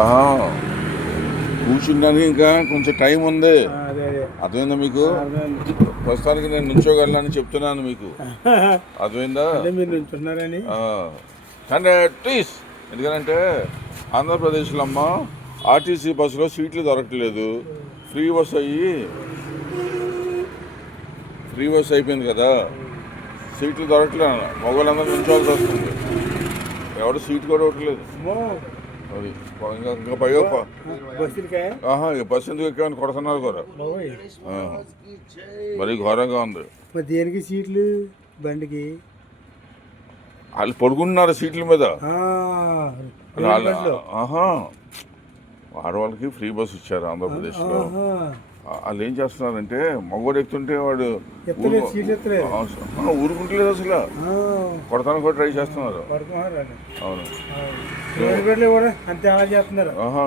ఆహా, కూర్చున్నానికి ఇంకా కొంచెం టైం ఉంది. అర్థమైందా మీకు? ప్రస్తుతానికి నేను నుంచోగలనని చెప్తున్నాను మీకు. అర్థమైందా? ప్లీజ్. ఎందుకంటే ఆంధ్రప్రదేశ్లో అమ్మ ఆర్టీసీ బస్సులో సీట్లు దొరకట్లేదు. ఫ్రీ బస్ అయిపోయింది కదా, సీట్లు దొరకట్లేదు. మగవాళ్ళందరూ నుంచోవాల్సి వస్తుంది. ఎవరు సీట్ కూడా ఇవ్వట్లేదు. అది ఇంకా పైగా బస్సు ఎందుకు ఎక్కామని కొడుతున్నారు కూడా. మరి ఘోరంగా ఉంది. దేనికి సీట్లు బండికి? వాళ్ళు పడుకుంటున్నారు సీట్ల మీద. ఆడవాళ్ళకి ఫ్రీ బస్ ఇచ్చారు ఆంధ్రప్రదేశ్లో. వాళ్ళు ఏం చేస్తున్నారంటే మగవాడు ఎక్కుతుంటే వాడు ఊరుకుంటలేదు, అసలు కొడతానికి కూడా ట్రై చేస్తున్నారు. అవును,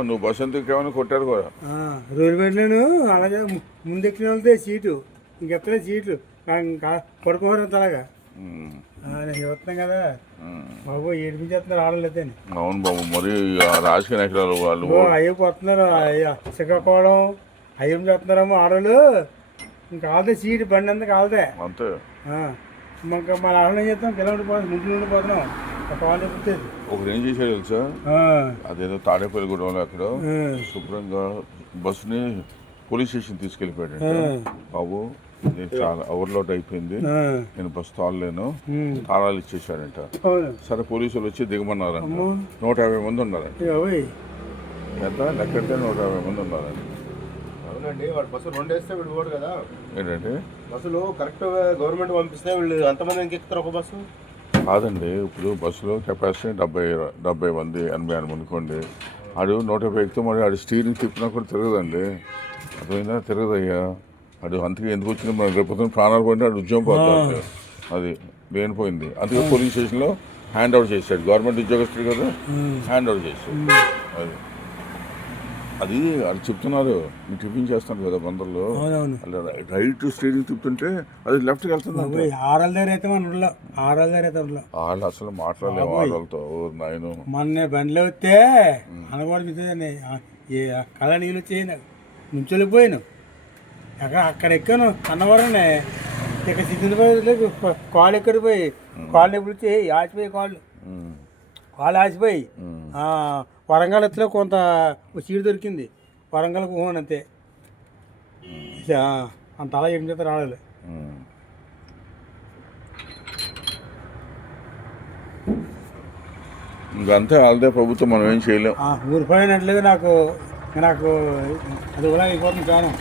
నువ్వు బస్సు ఎందుకు ఎక్కామని కొట్టారు కూడా. రోడ్డు బయటలోను అలాగే ముందు ఎక్కిన వెళ్తే సీటు ఇంకెత్తలే సీట్లు పడుకోవడం అలాగా చెప్తున్నాం కదా బాబు. ఏడిపించేస్తున్నారు ఆడలేదు. అవును బాబు, మరి రాజకీయ నాయకులు వాళ్ళు అయిపోతున్నారు. శ్రీకాకుళం అయ్యం చేస్తున్నారేమో ఆడవాళ్ళు. ఇంకా ఆల్దే సీటు బండి అంతా కాలదే అంతే. ఇంకా మన ఆడలో ఏం చేస్తాం, కిలోమీటర్ పోతున్నాం, ముందు ఉండిపోతున్నాం. ఒకరు ఏం చేశారు తెలుసా? అదేదో తాడేపల్లిగూడెంలో అక్కడ శుభ్రంగా బస్సుని పోలీస్ స్టేషన్ తీసుకెళ్ళిపోయాడు బాబు. నేను చాలా ఓవర్లోడ్ అయిపోయింది, నేను బస్సు తాళలేను, తాళాలు ఇచ్చేసాడంట. సరే పోలీసులు వచ్చి దిగమన్నారంట. 150 మంది ఉన్నారంట. ఎంత లెక్కంటే 150 మంది ఉన్నారంట. అవునండి, వాడు బస్సు 2 వేస్తే వీడు పోడు కదా. ఏంటంటే బస్సులు కరెక్ట్ గవర్నమెంట్ పంపిస్తే వీళ్ళు అంతమంది ఇంకెక్కుతారు ఒక బస్సు. కాదండి, ఇప్పుడు బస్సులో కెపాసిటీ 70 మంది 80 అనుకోండి. ఆడు 150 ఎక్కితే మరి ఆడు స్టీరింగ్ తిప్పినా కూడా తిరగదండి. అర్థమైందా? తిరగదయ్యా. ఆడు అందుకే ఎందుకు వచ్చింది, మనం రేపు ప్రాణాలు పోయింటే ఆడు ఉద్యోగం పోతుంది. అది లేనిపోయింది. అందుకే పోలీస్ స్టేషన్లో హ్యాండ్ అవుట్ చేశాడు. గవర్నమెంట్ ఉద్యోగస్తుడు కదా, హ్యాండ్ అవుట్ చేశాడు. అది అది చెప్తున్నారు. మీరు టిఫిన్ చేస్తాను కదా బందర్లో, రైట్ స్టీరింగ్ తిప్పుతుంటే అది లెఫ్ట్కి వెళ్తుంది. వాళ్ళు అసలు మాట్లాడలేము వాళ్ళతో. నాయను మొన్న బండిలో వస్తే అనకూడదు కళ నీళ్ళు వచ్చి నుంచొలిపోయాను. అక్కడ ఎక్కాను అన్నవరనే. ఇక సిద్ధిపోయి కాళ్ళు ఎక్కడిపోయి కాళ్ళు ఎప్పుడు ఆచిపోయి కాళ్ళు ఆచిపోయి వరంగల్ ఎత్తులో కొంత సీటు దొరికింది. వరంగల్కి పోను అంతే. అంత అలా ఏం చేస్తే రావాలి. ఇంకంతే వాళ్ళదే ప్రభుత్వం, మనం ఏం చేయలేం. ఊరిపోయినట్లేదు. నాకు అది కూడా అయిపోతుంది చాలా.